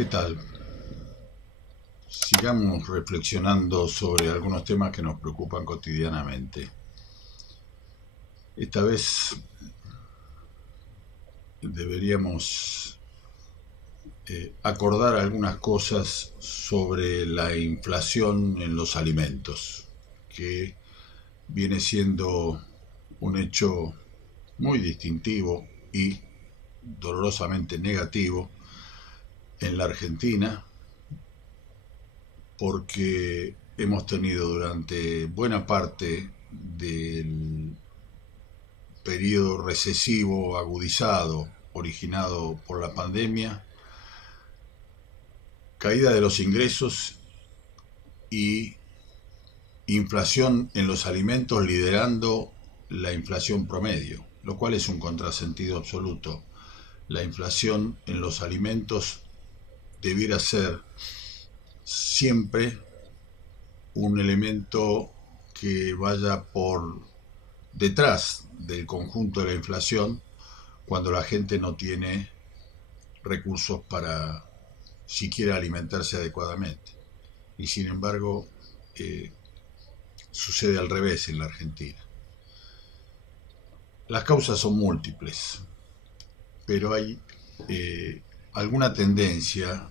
¿Qué tal? Sigamos reflexionando sobre algunos temas que nos preocupan cotidianamente. Esta vez deberíamos acordar algunas cosas sobre la inflación en los alimentos, que viene siendo un hecho muy distintivo y dolorosamente negativo en la Argentina, porque hemos tenido durante buena parte del periodo recesivo agudizado originado por la pandemia, caída de los ingresos y inflación en los alimentos liderando la inflación promedio, lo cual es un contrasentido absoluto. La inflación en los alimentos debiera ser siempre un elemento que vaya por detrás del conjunto de la inflación cuando la gente no tiene recursos para siquiera alimentarse adecuadamente. Y sin embargo, sucede al revés en la Argentina. Las causas son múltiples, pero hay alguna tendencia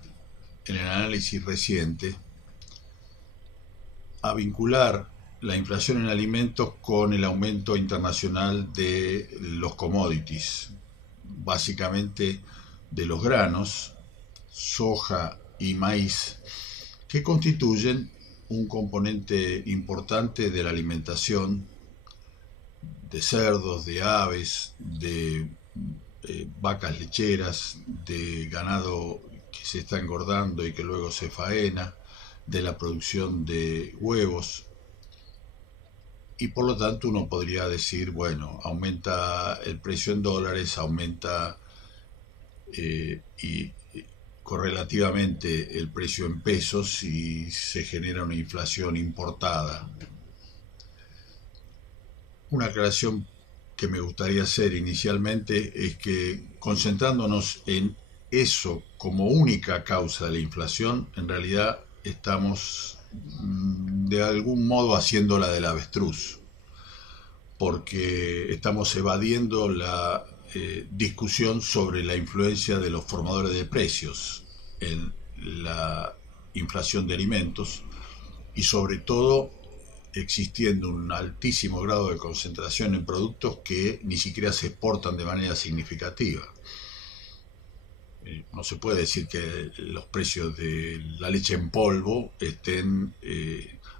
en el análisis reciente a vincular la inflación en alimentos con el aumento internacional de los commodities, básicamente de los granos, soja y maíz, que constituyen un componente importante de la alimentación de cerdos, de aves, de vacas lecheras, de ganado que se está engordando y que luego se faena, de la producción de huevos. Y por lo tanto uno podría decir, bueno, aumenta el precio en dólares, aumenta y correlativamente el precio en pesos y se genera una inflación importada. Una aclaración que me gustaría hacer inicialmente es que, concentrándonos en eso como única causa de la inflación, en realidad estamos de algún modo haciendo la del avestruz, porque estamos evadiendo la discusión sobre la influencia de los formadores de precios en la inflación de alimentos y sobre todo existiendo un altísimo grado de concentración en productos que ni siquiera se exportan de manera significativa. No se puede decir que los precios de la leche en polvo estén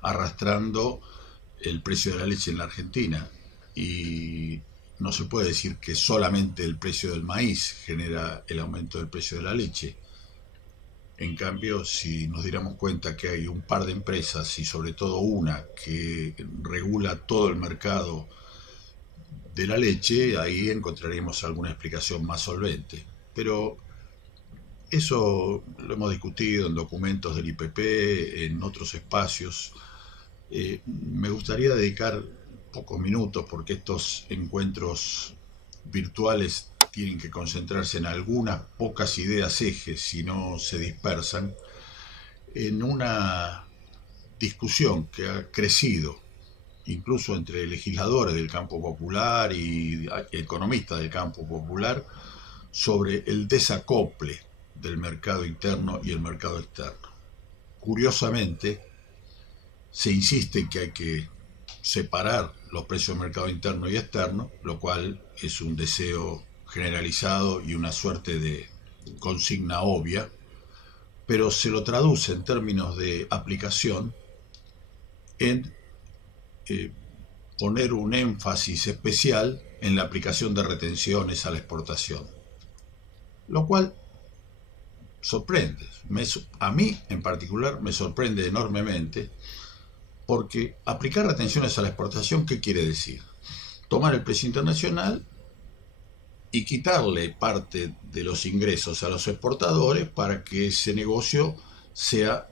arrastrando el precio de la leche en la Argentina, y no se puede decir que solamente el precio del maíz genera el aumento del precio de la leche. En cambio, si nos diéramos cuenta que hay un par de empresas, y sobre todo una, que regula todo el mercado de la leche, ahí encontraríamos alguna explicación más solvente. Pero eso lo hemos discutido en documentos del IPP, en otros espacios. Me gustaría dedicar pocos minutos, porque estos encuentros virtuales tienen que concentrarse en algunas pocas ideas ejes, si no se dispersan, en una discusión que ha crecido incluso entre legisladores del campo popular y economistas del campo popular sobre el desacople del mercado interno y el mercado externo. Curiosamente, se insiste en que hay que separar los precios del mercado interno y externo, lo cual es un deseo generalizado y una suerte de consigna obvia, pero se lo traduce en términos de aplicación en poner un énfasis especial en la aplicación de retenciones a la exportación, lo cual sorprende. A mí en particular me sorprende enormemente, porque aplicar retenciones a la exportación, ¿qué quiere decir? Tomar el precio internacional y quitarle parte de los ingresos a los exportadores para que ese negocio sea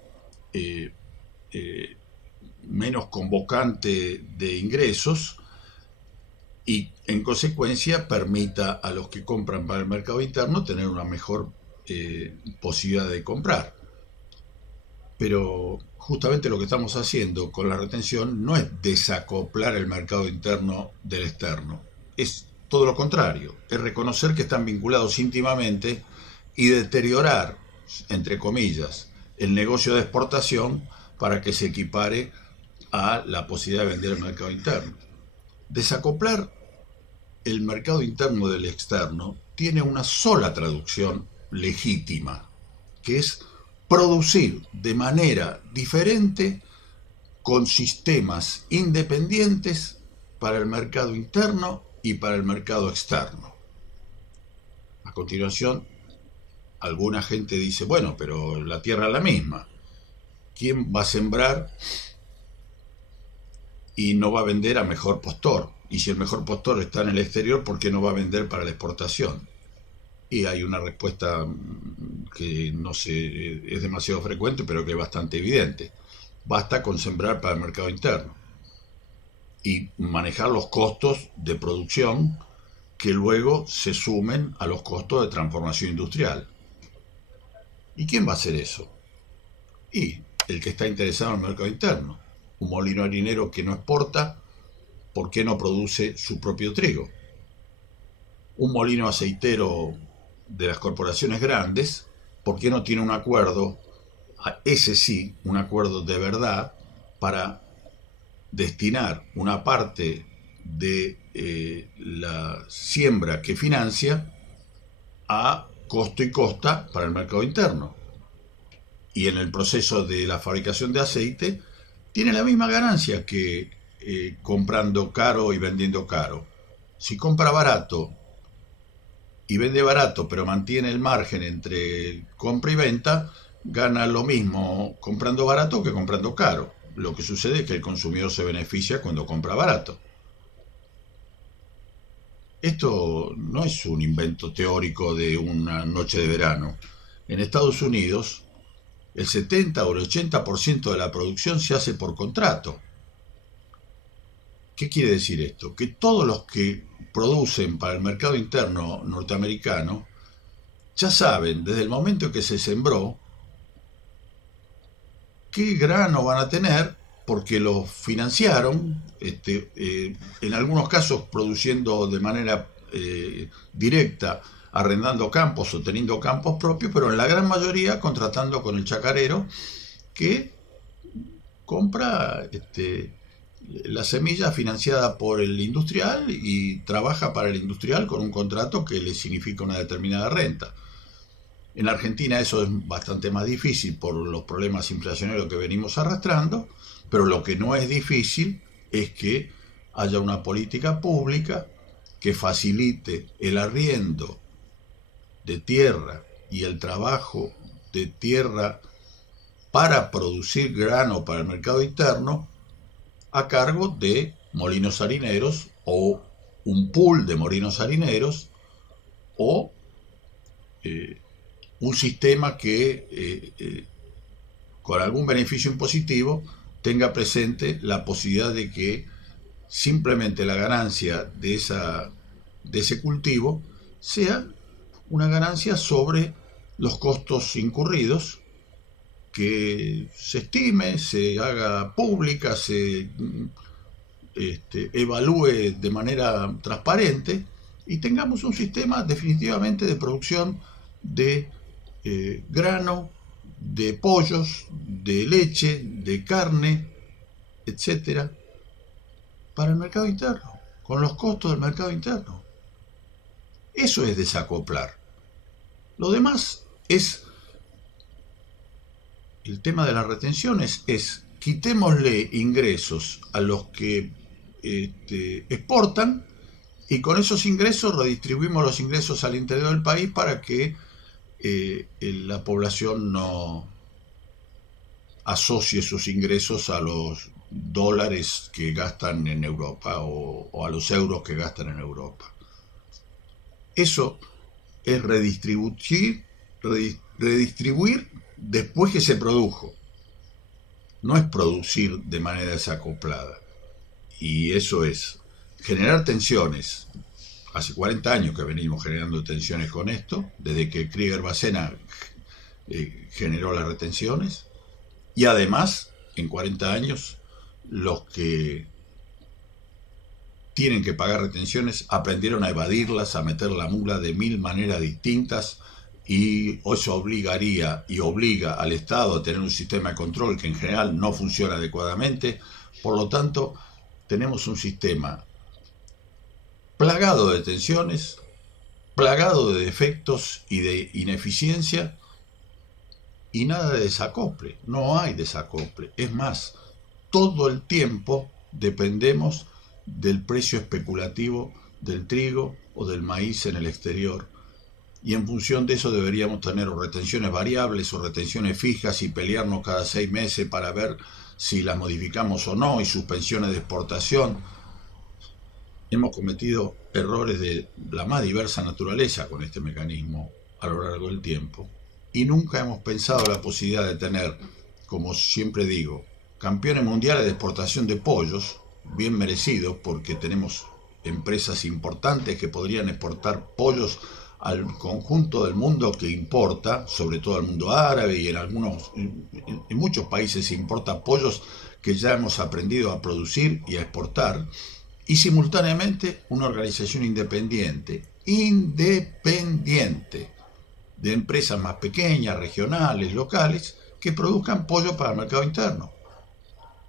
menos convocante de ingresos y en consecuencia permita a los que compran para el mercado interno tener una mejor posibilidad de comprar. Pero justamente lo que estamos haciendo con la retención no es desacoplar el mercado interno del externo, es todo lo contrario, es reconocer que están vinculados íntimamente y deteriorar, entre comillas, el negocio de exportación para que se equipare a la posibilidad de vender el mercado interno. Desacoplar el mercado interno del externo tiene una sola traducción legítima, que es producir de manera diferente con sistemas independientes para el mercado interno y para el mercado externo. A continuación, alguna gente dice, bueno, pero la tierra es la misma. ¿Quién va a sembrar y no va a vender a mejor postor? Y si el mejor postor está en el exterior, ¿por qué no va a vender para la exportación? Y hay una respuesta que no sé, es demasiado frecuente, pero que es bastante evidente. Basta con sembrar para el mercado interno y manejar los costos de producción que luego se sumen a los costos de transformación industrial. ¿Y quién va a hacer eso? Y el que está interesado en el mercado interno. Un molino harinero que no exporta, ¿por qué no produce su propio trigo? Un molino aceitero de las corporaciones grandes, ¿por qué no tiene un acuerdo, ese sí, un acuerdo de verdad, para destinar una parte de la siembra que financia a costo y costa para el mercado interno? Y en el proceso de la fabricación de aceite tiene la misma ganancia que comprando caro y vendiendo caro. Si compra barato y vende barato, pero mantiene el margen entre compra y venta, gana lo mismo comprando barato que comprando caro. Lo que sucede es que el consumidor se beneficia cuando compra barato. Esto no es un invento teórico de una noche de verano. En Estados Unidos, el 70 o el 80% de la producción se hace por contrato. ¿Qué quiere decir esto? Que todos los que producen para el mercado interno norteamericano ya saben desde el momento en que se sembró qué grano van a tener porque lo financiaron, en algunos casos produciendo de manera directa, arrendando campos o teniendo campos propios, pero en la gran mayoría contratando con el chacarero que compra la semilla financiada por el industrial y trabaja para el industrial con un contrato que le significa una determinada renta. En Argentina eso es bastante más difícil por los problemas inflacionarios que venimos arrastrando, pero lo que no es difícil es que haya una política pública que facilite el arriendo de tierra y el trabajo de tierra para producir grano para el mercado interno a cargo de molinos harineros o un pool de molinos harineros o un sistema que con algún beneficio impositivo tenga presente la posibilidad de que simplemente la ganancia de ese cultivo sea una ganancia sobre los costos incurridos, que se estime, se haga pública, se evalúe de manera transparente y tengamos un sistema definitivamente de producción de grano, de pollos, de leche, de carne, etcétera, para el mercado interno, con los costos del mercado interno. Eso es desacoplar. Lo demás es, el tema de las retenciones es, quitémosle ingresos a los que exportan y con esos ingresos redistribuimos los ingresos al interior del país para que la población no asocie sus ingresos a los dólares que gastan en Europa o a los euros que gastan en Europa. Eso es redistribuir después que se produjo. No es producir de manera desacoplada. Y eso es generar tensiones Hace 40 años que venimos generando tensiones con esto, desde que Krieger-Bacena generó las retenciones, y además, en 40 años, los que tienen que pagar retenciones aprendieron a evadirlas, a meter la mula de 1000 maneras distintas, y eso obligaría y obliga al Estado a tener un sistema de control que en general no funciona adecuadamente. Por lo tanto, tenemos un sistema plagado de tensiones, plagado de defectos y de ineficiencia, y nada de desacople. No hay desacople. Es más, todo el tiempo dependemos del precio especulativo del trigo o del maíz en el exterior, y en función de eso deberíamos tener o retenciones variables o retenciones fijas y pelearnos cada 6 meses para ver si las modificamos o no, y suspensiones de exportación. Hemos cometido errores de la más diversa naturaleza con este mecanismo a lo largo del tiempo, y nunca hemos pensado la posibilidad de tener, como siempre digo, campeones mundiales de exportación de pollos, bien merecidos, porque tenemos empresas importantes que podrían exportar pollos al conjunto del mundo que importa, sobre todo al mundo árabe, y en muchos países se importa pollos que ya hemos aprendido a producir y a exportar, y simultáneamente una organización independiente de empresas más pequeñas, regionales, locales, que produzcan pollo para el mercado interno,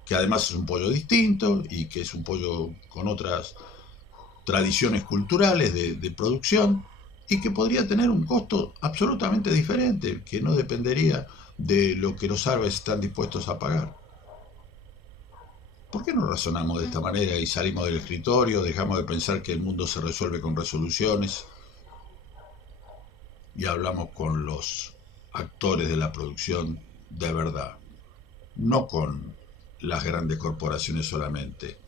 que además es un pollo distinto y que es un pollo con otras tradiciones culturales de producción, y que podría tener un costo absolutamente diferente, que no dependería de lo que los árabes están dispuestos a pagar. ¿Por qué no razonamos de esta manera y salimos del escritorio, dejamos de pensar que el mundo se resuelve con resoluciones y hablamos con los actores de la producción de verdad? No con las grandes corporaciones solamente,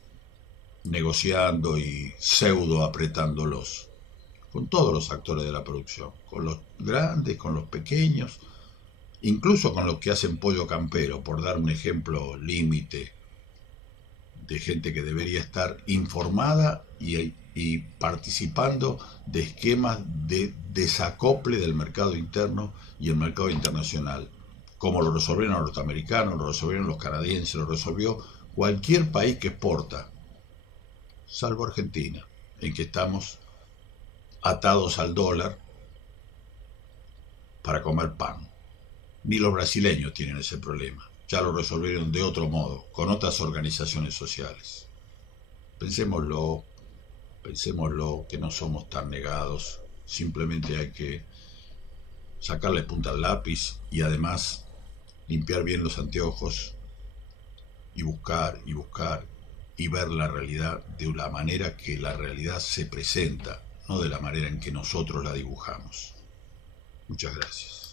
negociando y pseudo apretándolos, con todos los actores de la producción, con los grandes, con los pequeños, incluso con los que hacen pollo campero, por dar un ejemplo límite de gente que debería estar informada y participando de esquemas de desacople del mercado interno y el mercado internacional, como lo resolvieron los norteamericanos, lo resolvieron los canadienses, lo resolvió cualquier país que exporta, salvo Argentina, en que estamos atados al dólar para comer pan. Ni los brasileños tienen ese problema. Ya lo resolvieron de otro modo, con otras organizaciones sociales. Pensémoslo, que no somos tan negados. Simplemente hay que sacarle punta al lápiz y además limpiar bien los anteojos y buscar y ver la realidad de la manera que la realidad se presenta, no de la manera en que nosotros la dibujamos. Muchas gracias.